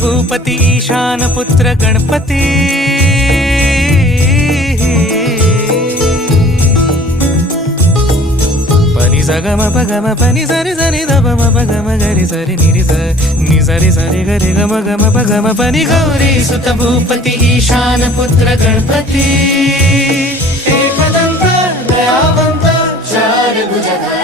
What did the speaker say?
भूपती ईशान पुत्र गणपती पनि सगम पगम पनि सरि सरि ध म पगम गरि सरि निरि स नि सरि सरि गरि गम गम पगम पनि गौरी सुत भूपती ईशान पुत्र गणपती एकदंत दयावंत चार भुजधारी